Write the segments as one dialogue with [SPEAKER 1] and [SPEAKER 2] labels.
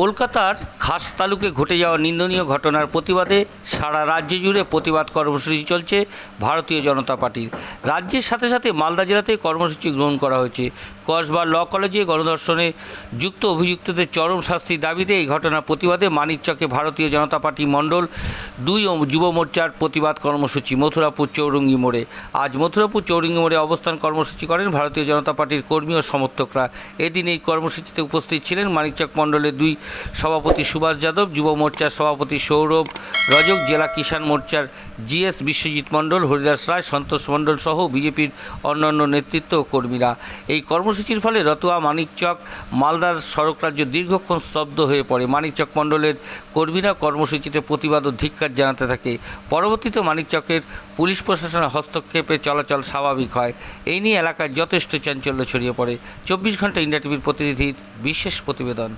[SPEAKER 1] কলকাতার খাস তালুকে ঘটে যাওয়া নিন্দনীয় ঘটনার প্রতিবাদে সারা রাজ্য জুড়ে প্রতিবাদ কর্মসূচি চলছে ভারতীয় জনতা পার্টির। রাজ্যের সাথে সাথে মালদা জেলাতে কর্মসূচি গ্রহণ করা হয়েছে। কসবা ল কলেজে গণধর্ষণে যুক্ত অভিযুক্তদের চরম শাস্তির দাবিতে এই ঘটনার প্রতিবাদে মানিকচকে ভারতীয় জনতা পার্টি মণ্ডল, দুই ও যুব মোর্চার প্রতিবাদ কর্মসূচি, মথুরাপুর চৌরঙ্গি মোড়ে। আজ মথুরাপুর চৌরঙ্গি মোড়ে অবস্থান কর্মসূচি করেন ভারতীয় জনতা পার্টির কর্মী ও সমর্থকরা। এদিন এই কর্মসূচিতে উপস্থিত ছিলেন মানিকচক মণ্ডলের দুই সভাপতি সুভাষ যাদব, যুব মোর্চার সভাপতি সৌরভ রজক, জেলা কিষাণ মোর্চার জিএস বিশ্বজিৎ মণ্ডল, হরিদাস রায়, সন্তোষ মণ্ডল সহ বিজেপির অন্যান্য নেতৃত্ব ও কর্মীরা। এই কর্মসূচির ফলে রতুয়া মানিকচক, মালদার সড়ক রাজ্য দীর্ঘক্ষণ স্তব্ধ হয়ে পড়ে। মানিকচক মণ্ডলের কর্মীরা কর্মসূচিতে প্রতিবাদ ও ধিক্কার জানাতে থাকে। পরবর্তীতে মানিকচকের পুলিশ প্রশাসনের হস্তক্ষেপে চলাচল স্বাভাবিক হয়। এই নিয়ে এলাকায় যথেষ্ট চাঞ্চল্য ছড়িয়ে পড়ে। চব্বিশ ঘণ্টা ইন্ডিয়া টিভির প্রতিনিধির বিশেষ প্রতিবেদন।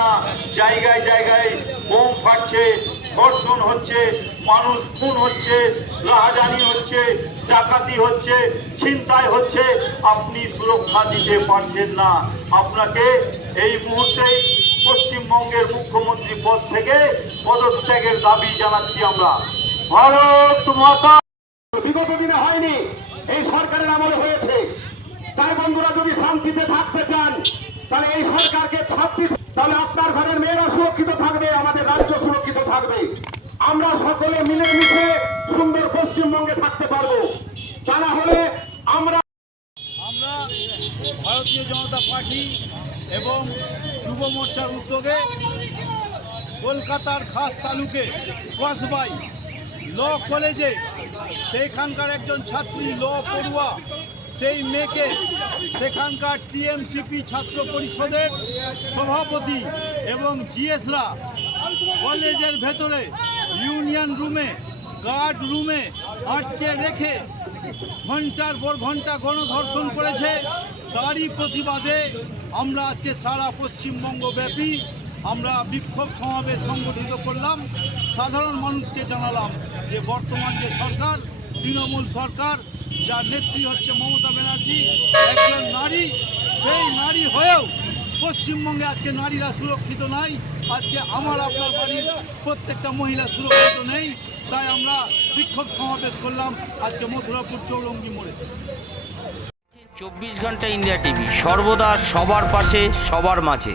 [SPEAKER 2] না, জায়গায় জায়গায় বোম ফাটছে, ধর্ষণ হচ্ছে, মানুষ খুন হচ্ছে রাহাজানি হচ্ছে, ডাকাতি হচ্ছে, ছিনতাই হচ্ছে, আপনি সুরক্ষা দিতে পারছেন না। আপনাকে এই মুহূর্তেই পশ্চিমবঙ্গের মুখ্যমন্ত্রী পদ থেকে পদত্যাগের দাবি জানাচ্ছি আমরা। ভারত মাতা
[SPEAKER 3] বিগত দিনে হয়নি, এই সরকারের আমলে হয়েছে। তাই বন্ধুরা, যদি শান্তিতে থাকতে চান তাহলে এই সরকারকে ছাব্বিশ তাহলে আপনার ঘরের মেয়েরা সুরক্ষিত থাকবে, আমাদের রাজ্য সুরক্ষিত থাকবে। আমরা সকলে মিলেমিশে সুন্দর পশ্চিমবঙ্গে থাকতে পারব। তা না হলে আমরা
[SPEAKER 4] আমরা ভারতীয় জনতা পার্টি এবং যুব মোর্চার উদ্যোগে কলকাতার খাস তালুকে কসবাই ল কলেজে সেইখানকার একজন ছাত্রী, ল পড়ুয়া সেই মেয়েকে সেখানকার টিএমসিপি ছাত্র পরিষদের সভাপতি এবং জিএসরা কলেজের ভেতরে ইউনিয়ন রুমে, গার্ড রুমে আটকে রেখে ঘণ্টার পর ঘণ্টা গণধর্ষণ করেছে। তারই প্রতিবাদে আমরা আজকে সারা পশ্চিমবঙ্গ ব্যাপী আমরা বিক্ষোভ সমাবেশ সংগঠিত করলাম। সাধারণ মানুষকে জানালাম যে বর্তমান যে সরকার তৃণমূল সরকার, যার নেত্রী হচ্ছে মমতা ব্যানার্জি, একজন নারী, সেই নারী হয়েও পশ্চিমবঙ্গে আজকে নারীরা সুরক্ষিত নাই। আজকে আমার, আপনার বাড়ির প্রত্যেকটা মহিলা সুরক্ষিত নেই। তাই আমরা বিক্ষোভ সমাবেশ করলাম আজকে মথুরাপুর চৌরঙ্গি মোড়ে।
[SPEAKER 1] চব্বিশ ঘণ্টা ইন্ডিয়া টিভি, সর্বদা সবার পাশে, সবার মাঝে।